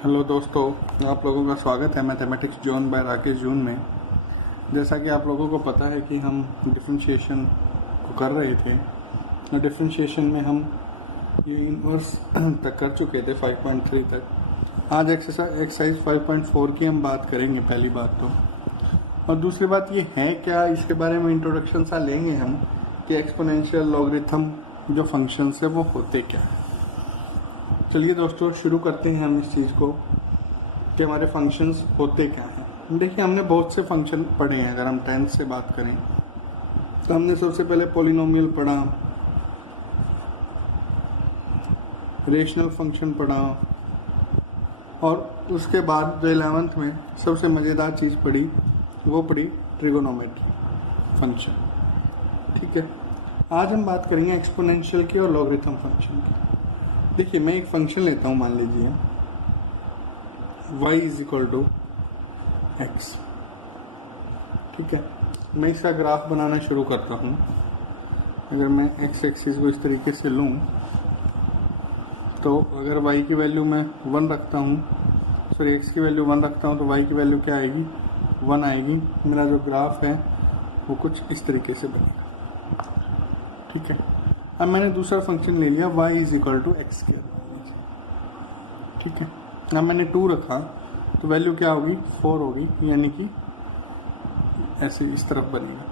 Hello दोस्तों, आप लोगों का स्वागत है मैथमेटिक्स जोन बाय राकेश जून में। जैसा कि आप लोगों को पता है कि हम डिफरेंशिएशन को कर रहे थे और डिफरेंशिएशन में हम ये इन्वर्स तक कर चुके थे 5.3 तक। आज एक्सरसाइज 5.4 की हम बात करेंगे पहली बात तो। और दूसरी बात ये है क्या, इसके बारे में इंट्रोडक्शन सा लेंगे हम कि एक्सपोनेंशियल लॉगरिथम जो फंक्शंस है वो होते क्या है। चलिए दोस्तों शुरू करते हैं हम इस चीज़ को कि हमारे फंक्शंस होते क्या हैं। देखिए, हमने बहुत से फंक्शन पढ़े हैं। अगर हम 10th से बात करें तो हमने सबसे पहले पॉलिनोमियल पढ़ा, रेशनल फंक्शन पढ़ा और उसके बाद जो 11th में सबसे मज़ेदार चीज़ पढ़ी वो पढ़ी ट्रिगोनोमेट्री फंक्शन। ठीक है, आज हम बात करेंगे एक्सपोनेंशियल की और लॉगरिथम फंक्शन की। देखिए, मैं एक फंक्शन लेता हूँ, मान लीजिए y = x। ठीक है, मैं इसका ग्राफ बनाना शुरू करता हूँ। अगर मैं x एक्सिस को इस तरीके से लूँ तो अगर y की वैल्यू मैं 1 रखता हूँ, सॉरी x की वैल्यू 1 रखता हूँ तो y की वैल्यू क्या आएगी, 1 आएगी। मेरा जो ग्राफ है वो कुछ इस तरीके से बनेगा। ठीक है, अब मैंने दूसरा फंक्शन ले लिया y = x²। ठीक है, अब मैंने 2 रखा तो वैल्यू क्या होगी, 4 होगी, यानी कि ऐसे इस तरफ बनेगा।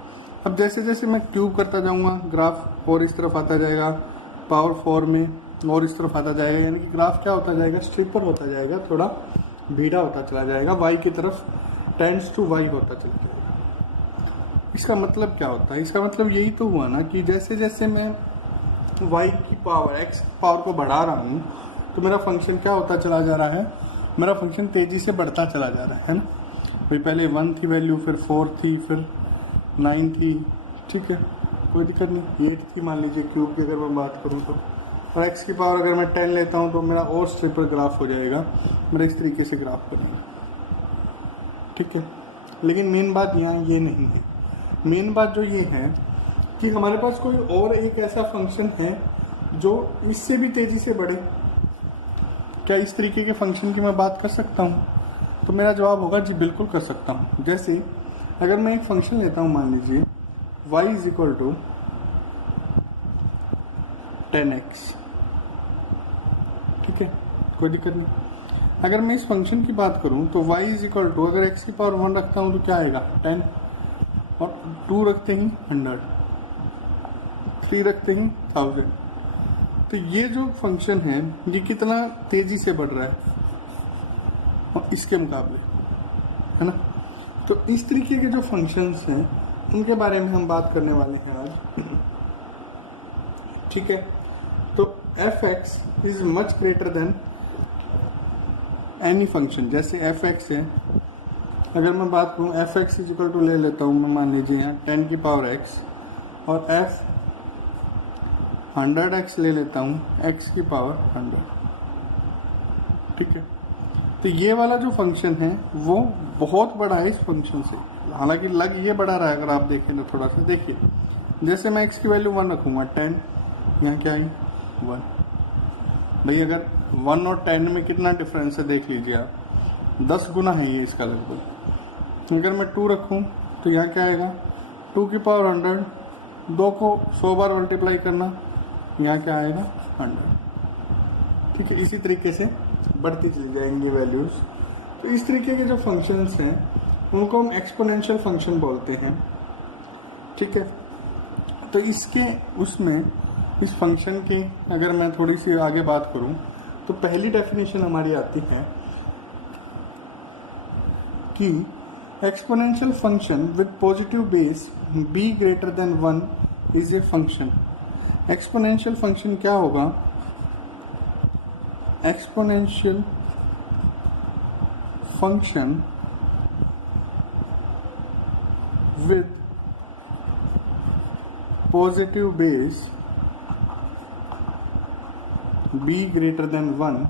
अब जैसे जैसे मैं क्यूब करता जाऊंगा ग्राफ और इस तरफ आता जाएगा, पावर 4 में और इस तरफ आता जाएगा, यानी कि ग्राफ क्या होता जाएगा, स्ट्रिपर होता जाएगा, थोड़ा भीड़ा होता चला जाएगा, y की तरफ टेंड्स टू y होता चला जाएगा। इसका मतलब क्या होता है, इसका मतलब यही तो हुआ ना कि जैसे जैसे मैं y की पावर x पावर को बढ़ा रहा हूँ तो मेरा फंक्शन क्या होता चला जा रहा है, मेरा फंक्शन तेज़ी से बढ़ता चला जा रहा है ना। भाई पहले 1 थी वैल्यू, फिर 4 थी, फिर 9 थी। ठीक है, कोई दिक्कत नहीं, 8 थी मान लीजिए क्यूब की अगर मैं बात करूँ तो। और x की पावर अगर मैं 10 लेता हूँ तो मेरा और स्ट्रिपर ग्राफ हो जाएगा, मेरा इस तरीके से ग्राफ बनेगा। ठीक है, लेकिन मेन बात यहाँ ये नहीं है। मेन बात जो ये है कि हमारे पास कोई और एक ऐसा फंक्शन है जो इससे भी तेज़ी से बढ़े। क्या इस तरीके के फंक्शन की मैं बात कर सकता हूँ? तो मेरा जवाब होगा जी बिल्कुल कर सकता हूँ। जैसे अगर मैं एक फंक्शन लेता हूँ, मान लीजिए y = 10x। ठीक है, कोई दिक्कत नहीं। अगर मैं इस फंक्शन की बात करूँ तो y = अगर x की पावर 1 रखता हूँ तो क्या आएगा, 10, और 2 रखते ही 100, 3 रखते ही 1000। तो ये जो फंक्शन है ये कितना तेजी से बढ़ रहा है और इसके मुकाबले, है ना। तो इस तरीके के जो फंक्शंस हैं उनके बारे में हम बात करने वाले हैं आज। ठीक है, तो f(x) is much greater than any function. जैसे f(x) है, अगर मैं बात करूँ f(x) = ले लेता हूँ मैं, मान लीजिए यहाँ 10 की पावर x, और f 100x ले लेता हूँ, x की पावर 100। ठीक है, तो ये वाला जो फंक्शन है वो बहुत बड़ा है इस फंक्शन से। हालांकि लग ये बड़ा रहा है, अगर आप देखें तो थोड़ा सा देखिए। जैसे मैं x की वैल्यू 1 रखूँगा, 10, यहाँ क्या आई 1। भाई अगर 1 और 10 में कितना डिफरेंस है देख लीजिए आप, 10 गुना है ये इसका लगभग। अगर मैं 2 रखूँ तो यहाँ क्या आएगा, 2 की पावर 100, 2 को 100 बार मल्टीप्लाई करना, यहाँ क्या आएगा 100। ठीक है, इसी तरीके से बढ़ती चली जाएंगी वैल्यूज। तो इस तरीके के जो फंक्शंस हैं उनको हम एक्सपोनेंशियल फंक्शन बोलते हैं। ठीक है, तो इसके उसमें इस फंक्शन के अगर मैं थोड़ी सी आगे बात करूं तो पहली डेफिनेशन हमारी आती है कि exponential function with positive base b > 1 is a function. Exponential function क्या होगा, exponential function with positive base b > 1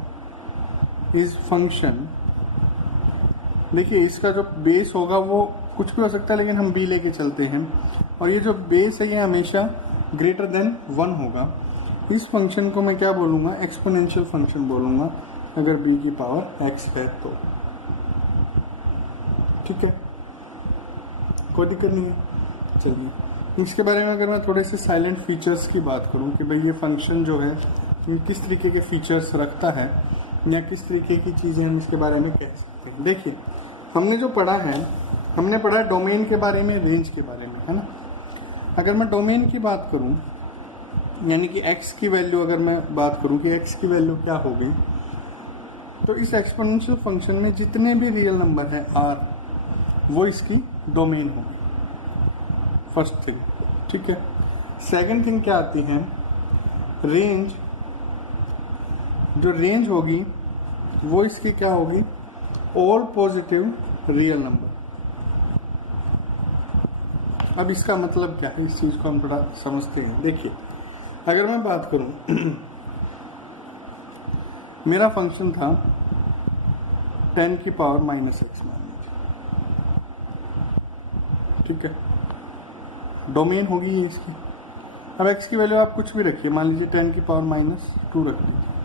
is function. देखिए, इसका जो बेस होगा वो कुछ भी हो सकता है, लेकिन हम b लेके चलते हैं, और ये जो बेस है ये हमेशा ग्रेटर देन 1 होगा। इस फंक्शन को मैं क्या बोलूँगा, एक्सपोनेंशियल फंक्शन बोलूँगा। अगर b की पावर x है तो। ठीक है, कोई दिक्कत नहीं है। चलिए इसके बारे में अगर मैं थोड़े से साइलेंट फीचर्स की बात करूं कि भाई ये फंक्शन जो है किस तरीके के फीचर्स रखता है या किस तरीके की चीज़ें हम इसके बारे में कह सकते हैं। देखिए हमने जो पढ़ा है, हमने पढ़ा है डोमेन के बारे में, रेंज के बारे में, है ना। अगर मैं डोमेन की बात करूं, यानी कि x की वैल्यू अगर मैं बात करूं कि x की वैल्यू क्या होगी, तो इस एक्सपोनेंशियल फंक्शन में जितने भी रियल नंबर है r, वो इसकी डोमेन होगी, फर्स्ट थिंग। ठीक है, सेकंड थिंग क्या आती है, रेंज। जो रेंज होगी वो इसकी क्या होगी, ऑल पॉजिटिव रियल नंबर। अब इसका मतलब क्या है, इस चीज को हम थोड़ा समझते हैं। देखिए अगर मैं बात करूं मेरा फंक्शन था 10 की पावर -x मान लीजिए, ठीक है, डोमेन होगी ये इसकी। अब x की वैल्यू आप कुछ भी रखिए, मान लीजिए 10 की पावर -2 रख लीजिए।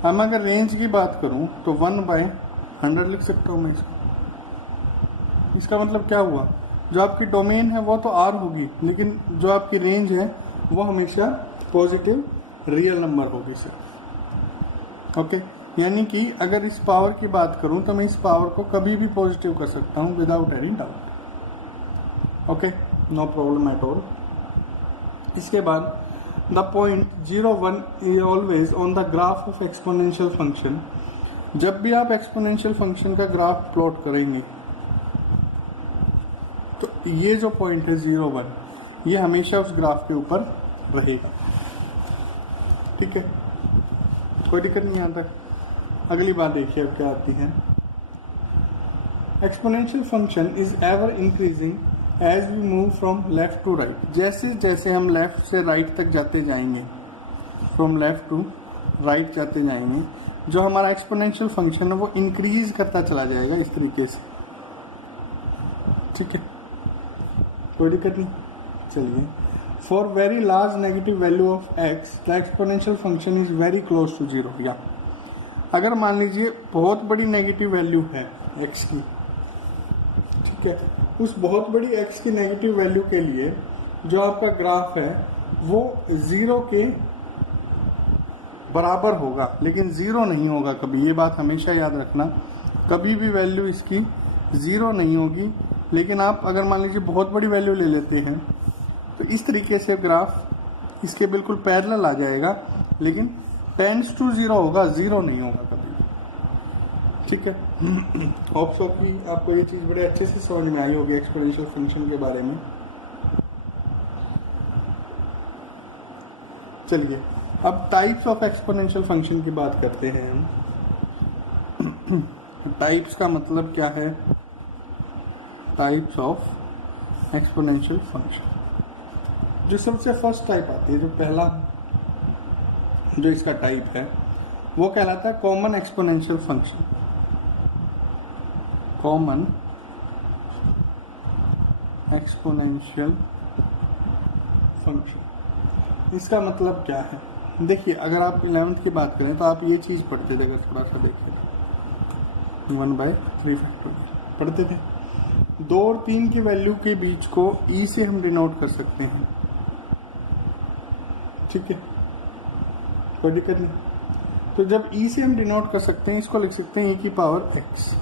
अब मैं अगर रेंज की बात करूं तो 1/100 लिख सकता हूं मैं इसको। इसका मतलब क्या हुआ, जो आपकी डोमेन है वो तो r होगी, लेकिन जो आपकी रेंज है वो हमेशा पॉजिटिव रियल नंबर होगी सर। ओके, यानी कि अगर इस पावर की बात करूं तो मैं इस पावर को कभी भी पॉजिटिव कर सकता हूं without any doubt. Okay, no problem at all. इसके बाद the point 0, 1 is always on the graph of exponential function. जब भी आप एक्सपोनेंशियल फंक्शन का ग्राफ प्लॉट करेंगे तो ये जो पॉइंट है 0, 1, ये हमेशा उस ग्राफ के ऊपर रहेगा। ठीक है, कोई दिक्कत नहीं यहाँ तक। अगली बात देखिए अब क्या आती है, exponential function is ever increasing as we move from left to right. जैसे जैसे हम लेफ्ट से राइट तक जाते जाएंगे, फ्रॉम लेफ्ट टू राइट जाते जाएंगे, जो हमारा एक्सपोनेंशियल फंक्शन है वो इंक्रीज करता चला जाएगा इस तरीके से। ठीक है, कोई दिक्कत नहीं। चलिए, for very large negative value of x the exponential function is very close to 0। या अगर मान लीजिए बहुत बड़ी नेगेटिव वैल्यू है एक्स की, ठीक है, उस बहुत बड़ी एक्स की नेगेटिव वैल्यू के लिए जो आपका ग्राफ है वो 0 के बराबर होगा, लेकिन 0 नहीं होगा कभी। ये बात हमेशा याद रखना, कभी भी वैल्यू इसकी 0 नहीं होगी। लेकिन आप अगर मान लीजिए बहुत बड़ी वैल्यू ले लेते हैं तो इस तरीके से ग्राफ इसके बिल्कुल पैरेलल आ जाएगा, लेकिन टेंड्स टू 0 होगा, 0 नहीं होगा कभी। ठीक है, होप सो कि आपको ये चीज़ बड़े अच्छे से समझ में आई होगी एक्सपोनेंशियल फंक्शन के बारे में। चलिए अब टाइप्स ऑफ एक्सपोनेंशियल फंक्शन की बात करते हैं हम। टाइप्स का मतलब क्या है, टाइप्स ऑफ एक्सपोनेंशियल फंक्शन। जो सबसे फर्स्ट टाइप आती है, जो पहला जो इसका टाइप है वो कहलाता है common exponential function. Common exponential function, इसका मतलब क्या है। देखिए अगर आप 11th की बात करें तो आप ये चीज़ पढ़ते थे, अगर थोड़ा सा देखिए 1/3 फैक्टोरियल पढ़ते थे। 2 और 3 की वैल्यू के बीच को ई से हम डिनोट कर सकते हैं। ठीक है, कोई दिक्कत नहीं। तो जब ई से हम डिनोट कर सकते हैं, इसको लिख सकते हैं e की पावर x।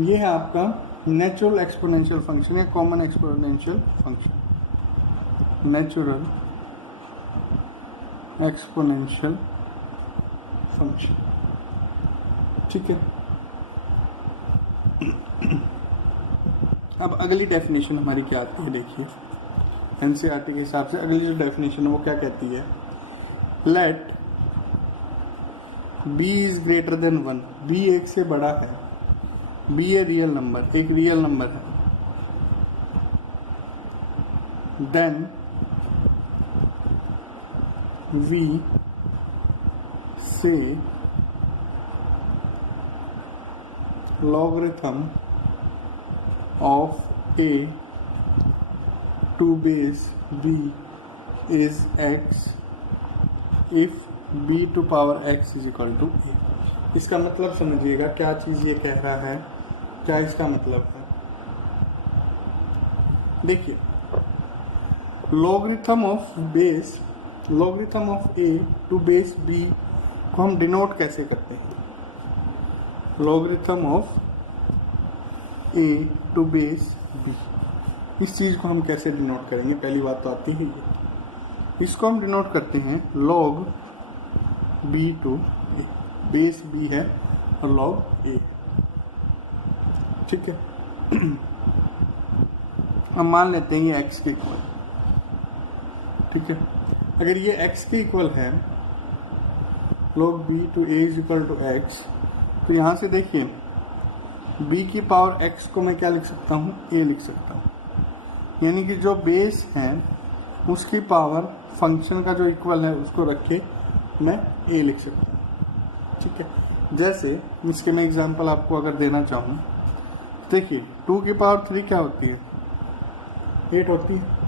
ये है आपका नेचुरल एक्सपोनेंशियल फंक्शन या common exponential function. Natural exponential function, ठीक है। अब अगली डेफिनेशन हमारी क्या आती है, देखिए एनसीईआरटी के हिसाब से अगली जो डेफिनेशन है वो क्या कहती है, let b is greater than 1। b 1 से बड़ा है, b ए रियल नंबर, एक रियल नंबर है, देन v से logarithm of a to base b is x if b to power x is equal to a. इसका मतलब समझिएगा क्या चीज़ ये कह रहा है, क्या इसका मतलब है। देखिए logarithm of a to base b को हम डिनोट कैसे करते हैं। Logarithm of a to base b, इस चीज़ को हम कैसे डिनोट करेंगे, पहली बात तो आती है ये। इसको हम डिनोट करते हैं log b to a, base b है और लॉग ए, ठीक है। हम मान लेते हैं ये x के इक्वल, ठीक है। अगर ये x के इक्वल है log b to a is equal to x, तो यहाँ से देखिए b की पावर x को मैं क्या लिख सकता हूँ, a लिख सकता हूँ। यानी कि जो बेस है उसकी पावर फंक्शन का जो इक्वल है उसको रख के मैं a लिख सकता हूँ, ठीक है। जैसे इसके मैं एग्जांपल आपको अगर देना चाहूँ, देखिए 2 की पावर 3 क्या होती है, 8 होती है,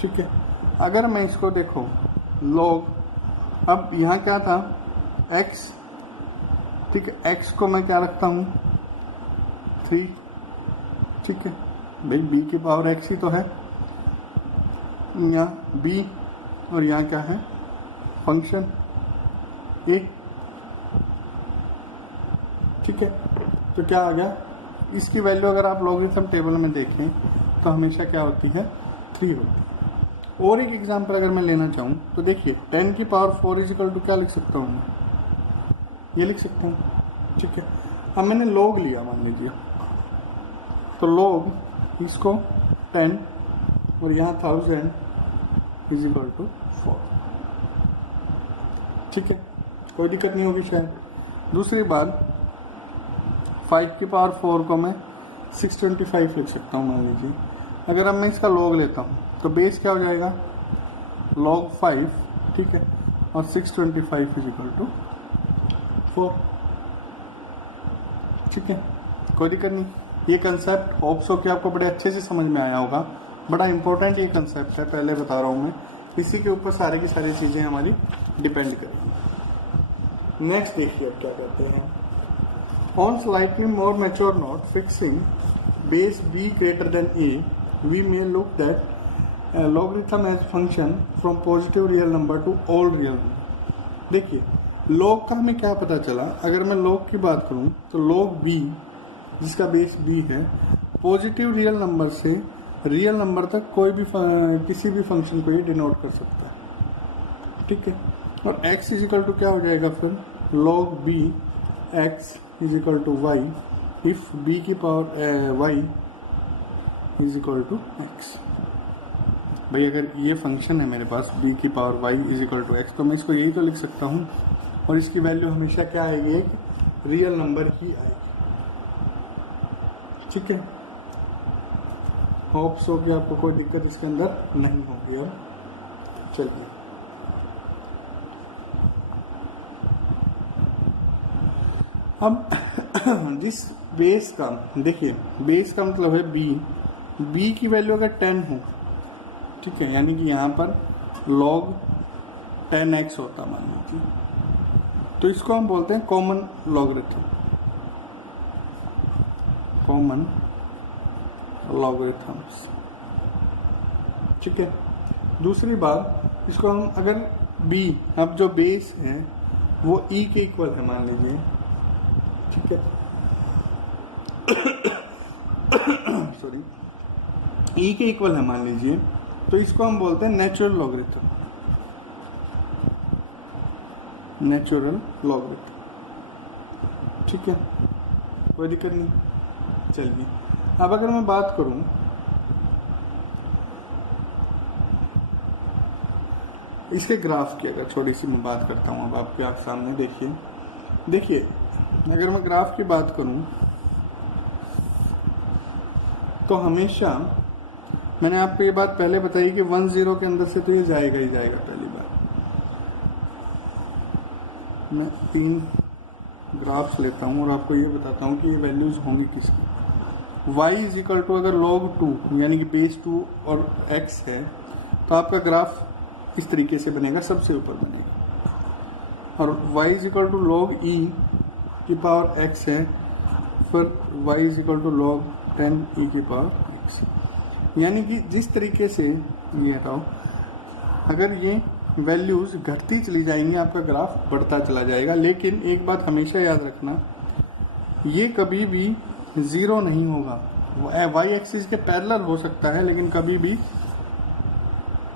ठीक है। अगर मैं इसको देखो log, अब यहाँ क्या था x, ठीक है, x को मैं क्या रखता हूँ 3, ठीक है भाई, b की पावर x ही तो है, यहाँ b और यहाँ क्या है फंक्शन a, ठीक है। तो क्या आ गया, इसकी वैल्यू अगर आप लॉगरिथम टेबल में देखें तो हमेशा क्या होती है 3 होती है। और एक एग्जांपल अगर मैं लेना चाहूँ तो देखिए 10 की पावर 4 इज इक्वल टू क्या लिख सकता हूँ मैं, ये लिख सकता हूँ, ठीक है। अब मैंने लॉग लिया मान लीजिए, तो लॉग इसको 10 और यहाँ 1000 इज इक्वल टू 4, ठीक है, कोई दिक्कत नहीं होगी शायद। दूसरी बात 5 की पावर 4 को मैं 625 लिख सकता हूँ मान लीजिए। अगर अब मैं इसका लॉग लेता हूँ तो बेस क्या हो जाएगा log 5, ठीक है, और 625 इज इक्वल टू 4, ठीक है, कोई दिक्कत नहीं। ये कंसेप्ट होप सो कि आपको बड़े अच्छे से समझ में आया होगा, बड़ा इंपॉर्टेंट ये कंसेप्ट है, पहले बता रहा हूँ मैं, इसी के ऊपर सारे की सारी चीज़ें हमारी डिपेंड करेंगी। नेक्स्ट देखिए अब क्या कहते हैं, on slightly more mature node fixing base b greater than a, we may look that logarithm as function from positive real number to all real number। देखिए log का हमें क्या पता चला, अगर मैं log की बात करूं तो log b जिसका बेस b है, पॉजिटिव रियल नंबर से रियल नंबर तक कोई भी किसी भी फंक्शन को ये डिनोट कर सकता है, ठीक है। और x इज इक्वल टू क्या हो जाएगा फिर log b x is equal to y if b की power y is equal to x। भाई अगर ये फंक्शन है मेरे पास b की power y is equal to x, तो मैं इसको यही तो लिख सकता हूँ, और इसकी वैल्यू हमेशा क्या आएगी, एक रियल नंबर ही आएगी, ठीक है। होप सो कि आपको कोई दिक्कत इसके अंदर नहीं होगी। अब चलिए अब जिस बेस का, देखिए बेस का मतलब है b की वैल्यू अगर 10 हो, ठीक है, यानी कि यहाँ पर log 10x होता मान लीजिए, तो इसको हम बोलते हैं कॉमन लॉगरिथम, कॉमन लॉगरिथम्स, ठीक है। दूसरी बात, इसको हम अगर b, अब जो बेस है वो e के इक्वल है मान लीजिए, ठीक है, सॉरी e के इक्वल है मान लीजिए, तो इसको हम बोलते हैं नेचुरल लॉगरिथम, नेचुरल लॉगरिथम, ठीक है, कोई दिक्कत नहीं। चलिए अब अगर मैं बात करूं इसके ग्राफ की, अगर थोड़ी सी मैं बात करता हूं अब आपके सामने, देखिए अगर मैं ग्राफ की बात करूं तो हमेशा मैंने आपको ये बात पहले बताई कि 1 0 के अंदर से तो ये जाएगा ही जाएगा। पहली बार मैं 3 ग्राफ्स लेता हूँ और आपको ये बताता हूँ कि ये वैल्यूज होंगी किसकी। y इज इक्वल टू अगर log 2 यानी कि बेस 2 और x है, तो आपका ग्राफ इस तरीके से बनेगा, सबसे ऊपर बनेगा। और y is equal to log e की पावर x है, फिर y is equal to log 10 e की पावर x। यानी कि जिस तरीके से ये हटाओ, अगर ये वैल्यूज़ घटती चली जाएंगी आपका ग्राफ बढ़ता चला जाएगा। लेकिन एक बात हमेशा याद रखना, ये कभी भी ज़ीरो नहीं होगा। वाई एक्सिस के पैरेलल हो सकता है लेकिन कभी भी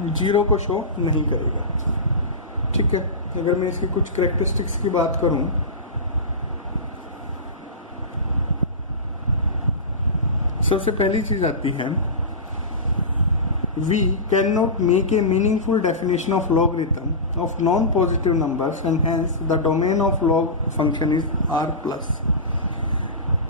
जीरो को शो नहीं करेगा। ठीक है, अगर मैं इसकी कुछ कैरेक्टरिस्टिक्स की बात करूं, सबसे पहली चीज आती है, we cannot make a meaningful definition of logarithm of non-positive numbers and hence the domain of log function is r plus।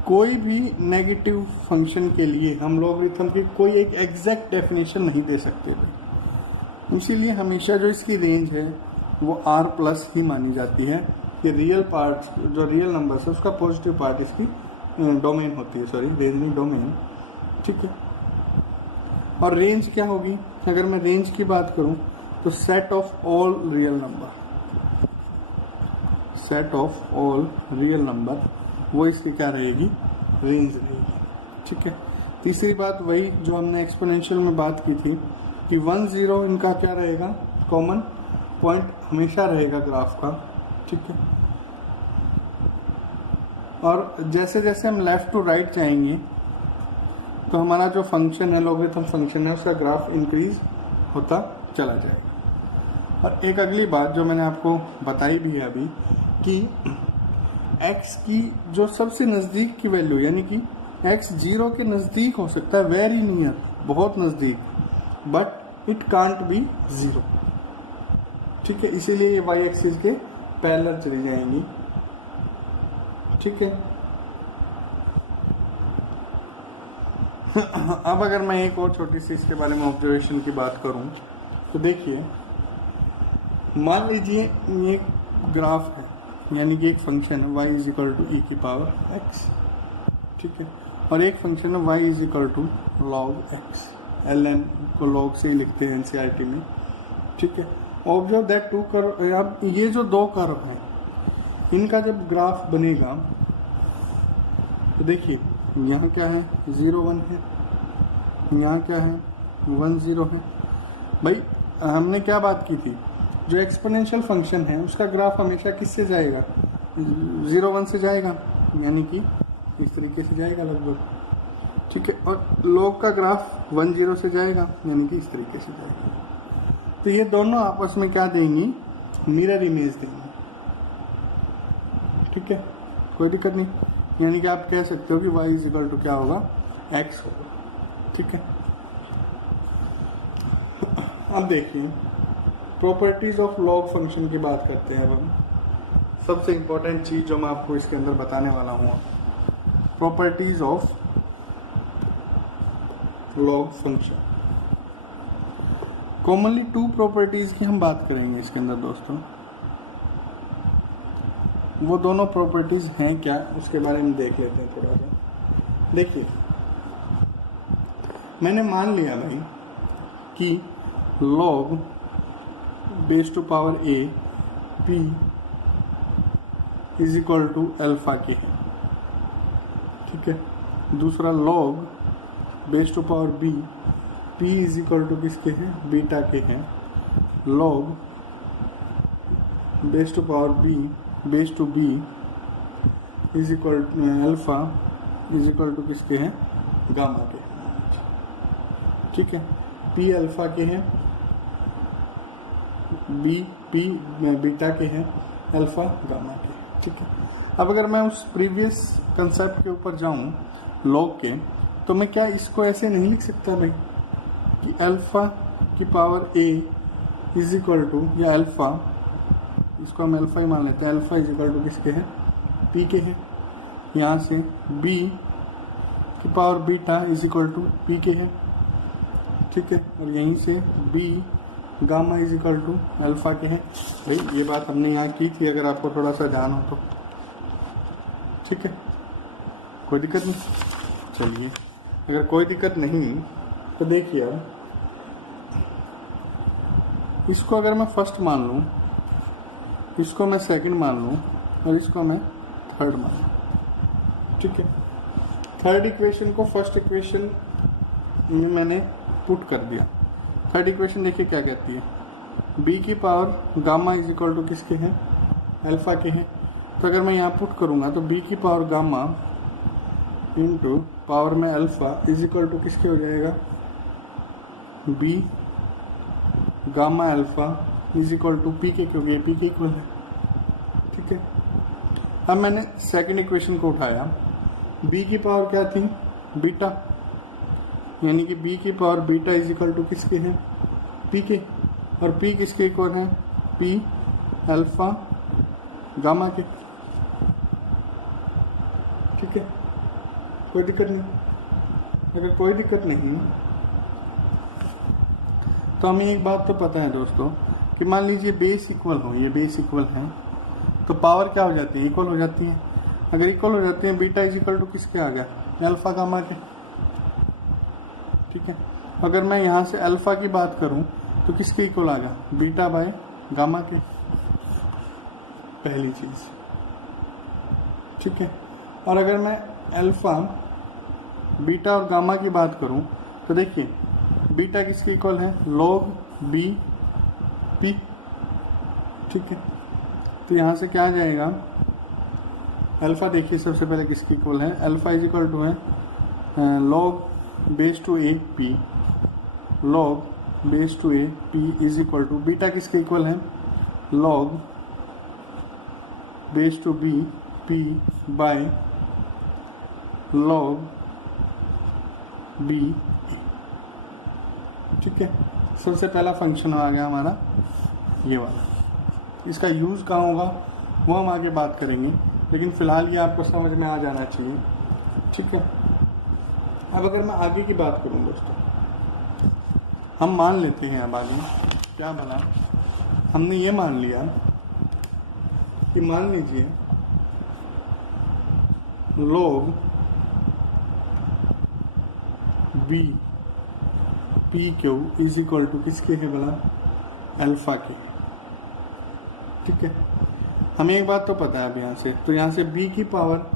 कोई भी नेगेटिव फंक्शन के लिए हम लॉगरिथम की कोई एक एग्जैक्ट डेफिनेशन नहीं दे सकते थे, इसीलिए हमेशा जो इसकी रेंज है वो r प्लस ही मानी जाती है कि रियल पार्ट जो रियल नंबर्स है उसका पॉजिटिव पार्ट इसकी डोमेन होती है, सॉरी रेंज नहीं डोमेन। ठीक है, और रेंज क्या होगी, अगर मैं रेंज की बात करूं तो set of all real number, set of all real number वो इसकी क्या रहेगी, रेंज रहेगी। ठीक है, तीसरी बात वही जो हमने एक्सपोनेंशियल में बात की थी कि 1 0 इनका क्या रहेगा, कॉमन पॉइंट हमेशा रहेगा ग्राफ का। ठीक है, और जैसे जैसे हम लेफ्ट टू राइट जाएंगे तो हमारा जो फंक्शन है लॉगरिथम फंक्शन है उसका ग्राफ इंक्रीज होता चला जाएगा। और एक अगली बात जो मैंने आपको बताई भी है अभी कि x की जो सबसे नज़दीक की वैल्यू, यानी कि x 0 के नज़दीक हो सकता है, वेरी नियर, बहुत नज़दीक, बट इट कांट बी 0। ठीक है, इसीलिए ये y एक्सिस के पैरेलल चली जाएंगी। ठीक है, अब अगर मैं एक और छोटी सी इसके बारे में ऑब्जर्वेशन की बात करूं तो देखिए, मान लीजिए ये ग्राफ है, यानी कि एक फंक्शन है y इज इक्वल टू ई की पावर x। ठीक है, और एक फंक्शन है y is equal to log x, ln को लॉग से ही लिखते हैं एनसीईआरटी में। ठीक है, ऑब्जर्व दैट टू कर्व, अब ये जो दो कर्व हैं इनका जब ग्राफ बनेगा तो देखिए यहाँ क्या है 0 1 है, यहाँ क्या है 1 0 है। भाई हमने क्या बात की थी, जो एक्सपोनेंशियल फंक्शन है उसका ग्राफ हमेशा किससे जाएगा, 0 1 से जाएगा, यानी कि इस तरीके से जाएगा लगभग। ठीक है, और लॉग का ग्राफ 1 0 से जाएगा, यानी कि इस तरीके से जाएगा। तो ये दोनों आपस में क्या देंगी, मिरर इमेज देंगी। ठीक है, कोई दिक्कत नहीं, यानी कि आप कह सकते हो कि y इज इक्वल टू क्या होगा, x होगा। ठीक है, अब देखिए प्रॉपर्टीज ऑफ लॉग फंक्शन की बात करते हैं। अब हम सबसे इंपॉर्टेंट चीज जो मैं आपको इसके अंदर बताने वाला हूँ, properties of log function. Commonly 2 properties की हम बात करेंगे इसके अंदर दोस्तों। वो दोनों प्रॉपर्टीज हैं क्या, उसके बारे में देख लेते हैं थोड़ा सा। देखिए, मैंने मान लिया भाई कि log base to power a p is equal to alpha के है। ठीक है, दूसरा log base to power b p is equal to किसके हैं, बीटा के हैं। log base to power b base to b is equal alpha is equal to किसके हैं, गामा के। ठीक है, p अल्फा के हैं, b p बीटा के हैं, अल्फा गामा के। ठीक है, अब अगर मैं उस प्रीवियस कंसेप्ट के ऊपर जाऊं लॉग के, तो मैं क्या इसको ऐसे नहीं लिख सकता भाई कि अल्फा की power a is equal to, या अल्फा, इसको हम अल्फा ही मान लेते हैं, अल्फा इज इक्वल टू किसके हैं, p के हैं। यहाँ से b की power beta is equal to p के हैं। ठीक है, और यहीं से b gamma is equal to alpha के हैं। भाई ये बात हमने यहाँ की थी, अगर आपको थोड़ा सा ध्यान हो तो। ठीक है, कोई दिक्कत नहीं। चलिए, अगर कोई दिक्कत नहीं तो देखिए, इसको अगर मैं फर्स्ट मान लूँ, इसको मैं सेकंड मान लूँ और इसको मैं थर्ड मान लूँ, ठीक है। थर्ड इक्वेशन को फर्स्ट इक्वेशन में मैंने पुट कर दिया। थर्ड इक्वेशन देखिए क्या कहती है, b की power gamma is equal to किसके हैं, अल्फा के हैं। तो अगर मैं यहाँ पुट करूँगा तो b की पावर गामा इंटू पावर में अल्फा इज इक्वल टू किसके हो जाएगा, b gamma alpha is equal to p के, क्योंकि पी के इक्वल है, ठीक है। अब मैंने सेकंड इक्वेशन को उठाया, b की पावर क्या थी, बीटा, यानी कि b की power beta is equal to किसके हैं, पी के, और p किसके इक्वल है, p अल्फा गामा के, ठीक है। कोई दिक्कत नहीं। अगर कोई दिक्कत नहीं तो हमें एक बात तो पता है दोस्तों कि मान लीजिए बेस इक्वल हो, ये बेस इक्वल है तो पावर क्या हो जाती है, इक्वल हो जाती है। अगर इक्वल हो जाती है, बीटा इज इक्वल टू किसके आ गया, अल्फा गामा के, ठीक है। अगर मैं यहाँ से अल्फा की बात करूँ तो किसके इक्वल आ गया, बीटा बाय गामा के, पहली चीज, ठीक है। और अगर मैं अल्फा बीटा और गामा की बात करूं तो देखिए बीटा किसके इक्वल है, लॉग बी पी, ठीक है। तो यहाँ से क्या आ जाएगा, अल्फा देखिए सबसे पहले किसके इक्वल है, अल्फा इज इक्वल टू है log base to a p, log base to a p is equal to beta किसके इक्वल है, log base to b p by log b, ठीक है। सबसे पहला फंक्शन आ गया हमारा ये वाला। इसका यूज़ कहाँ होगा वो हम आगे बात करेंगे, लेकिन फ़िलहाल ये आपको समझ में आ जाना चाहिए, ठीक है। अब अगर मैं आगे की बात करूँ दोस्तों, हम मान लेते हैं अब आगे क्या बना, हमने ये मान लिया कि मान लीजिए log b p q is equal to किसके है बोला, अल्फा के, ठीक है। हमें एक बात तो पता है अब यहाँ से, तो यहाँ से b की power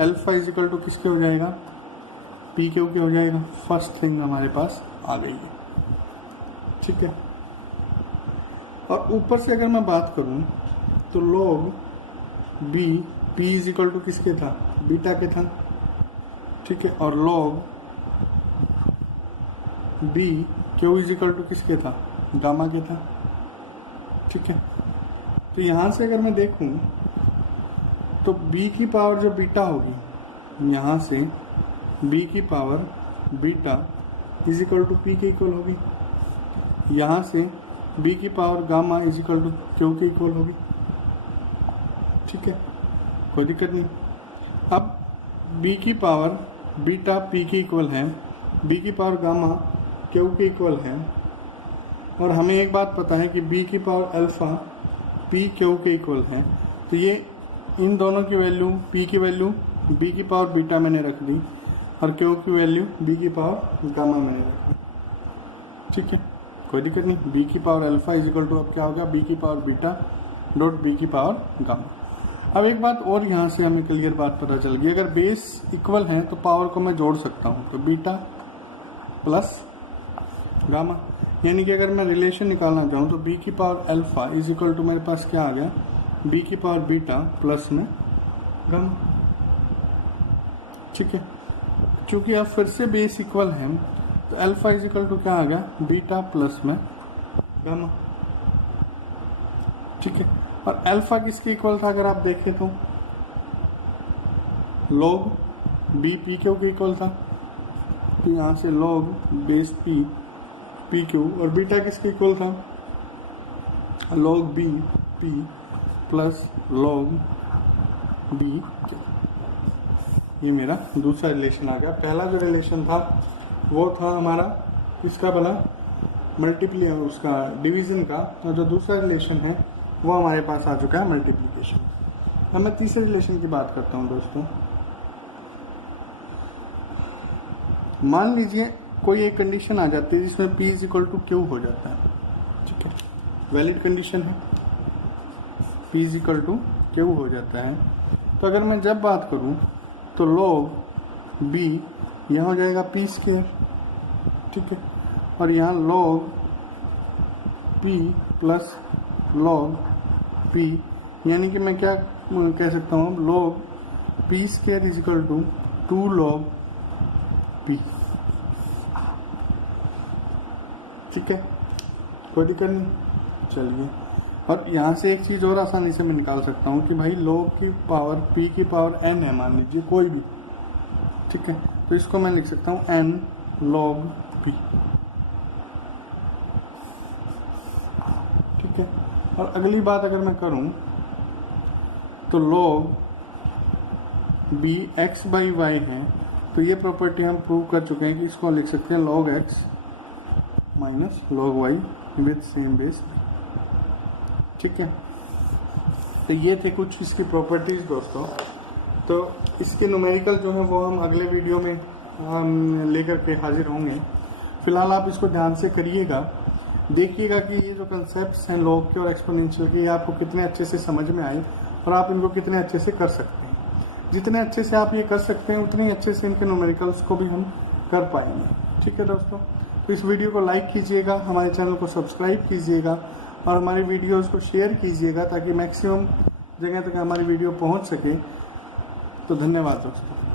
alpha is equal to किसके हो जाएगा, पी क्यू के हो जाएगा। फर्स्ट थिंग हमारे पास आ गई है, ठीक है। और ऊपर से अगर मैं बात करूँ तो log b p is equal to किसके था, बीटा के था, ठीक है। और log b q is equal to किसके था, गामा के था, ठीक है। तो यहाँ से अगर मैं देखूँ तो b की पावर जो बीटा होगी, यहाँ से b की power beta is equal to p के इक्वल होगी, यहाँ से b की power gamma is equal to q के इक्वल होगी, ठीक है। कोई दिक्कत नहीं। अब b की पावर बीटा p के इक्वल है, b की पावर गामा क्यू के इक्वल है, और हमें एक बात पता है कि b की पावर अल्फा p क्यू के इक्वल है। तो ये इन दोनों की वैल्यू, p की वैल्यू b की पावर बीटा मैंने रख दी और क्यू की वैल्यू b की पावर गामा मैंने रख दी, ठीक है। कोई दिक्कत नहीं। b की power alpha is equal to अब क्या होगा, b की पावर बीटा डॉट b की पावर गामा। अब एक बात और यहाँ से हमें क्लियर बात पता चल गई, अगर बेस इक्वल है तो पावर को मैं जोड़ सकता हूँ, तो बीटा प्लस गामा, यानी कि अगर मैं रिलेशन निकालना चाहूँ तो b की power alpha is equal to मेरे पास क्या आ गया, b की पावर बीटा प्लस में गामा, ठीक है। चूँकि अब फिर से बेस इक्वल है तो अल्फा इज इक्वल टू क्या आ गया, बीटा प्लस में गामा, ठीक है। और अल्फा किसके इक्वल था अगर आप देखें तो log b पी क्यू के इक्वल था, तो यहाँ से log base p P Q, और बीटा किसके इक्वल था, log b p plus log b Q. ये मेरा दूसरा रिलेशन आ गया। पहला जो रिलेशन था वो था हमारा किसका भला, मल्टीप्लाई उसका डिवीजन का, और जो दूसरा रिलेशन है वो हमारे पास आ चुका है मल्टीप्लिकेशन। अब मैं तीसरे रिलेशन की बात करता हूँ दोस्तों। मान लीजिए कोई एक कंडीशन आ जाती है जिसमें p is equal to q हो जाता है, ठीक है। वैलिड कंडीशन है, P is equal to Q हो जाता है। तो अगर मैं जब बात करूं तो log B यहाँ हो जाएगा P स्क्वायर, ठीक है, और यहाँ log P plus log P, यानी कि मैं क्या कह सकता हूँ, log P square is equal to 2 log P, ठीक है, कोई दिक्कत नहीं। चलिए, और यहाँ से एक चीज़ और आसानी से मैं निकाल सकता हूँ कि भाई log की पावर P की पावर n है, मान लीजिए कोई भी, ठीक है, तो इसको मैं लिख सकता हूँ n log P, ठीक है। और अगली बात अगर मैं करूँ तो log B x by y है, तो ये प्रॉपर्टी हम प्रूव कर चुके हैं कि इसको लिख सकते हैं log x minus log y with same base, ठीक है। तो ये थे कुछ इसकी प्रॉपर्टीज दोस्तों। तो इसके न्यूमेरिकल जो है वो हम अगले वीडियो में हम लेकर के हाजिर होंगे। फिलहाल आप इसको ध्यान से करिएगा, देखिएगा कि ये जो कंसेप्ट्स हैं लॉग के और एक्सपोनेंशियल के, ये आपको कितने अच्छे से समझ में आए और आप इनको कितने अच्छे से कर सकते हैं। जितने अच्छे से आप ये कर सकते हैं उतने अच्छे से इनके न्यूमेरिकल्स को भी हम कर पाएंगे, ठीक है दोस्तों। तो इस वीडियो को लाइक कीजिएगा, हमारे चैनल को सब्सक्राइब कीजिएगा और हमारी वीडियोस को शेयर कीजिएगा ताकि मैक्सिमम जगह तक हमारी वीडियो पहुंच सके। तो धन्यवाद दोस्तों।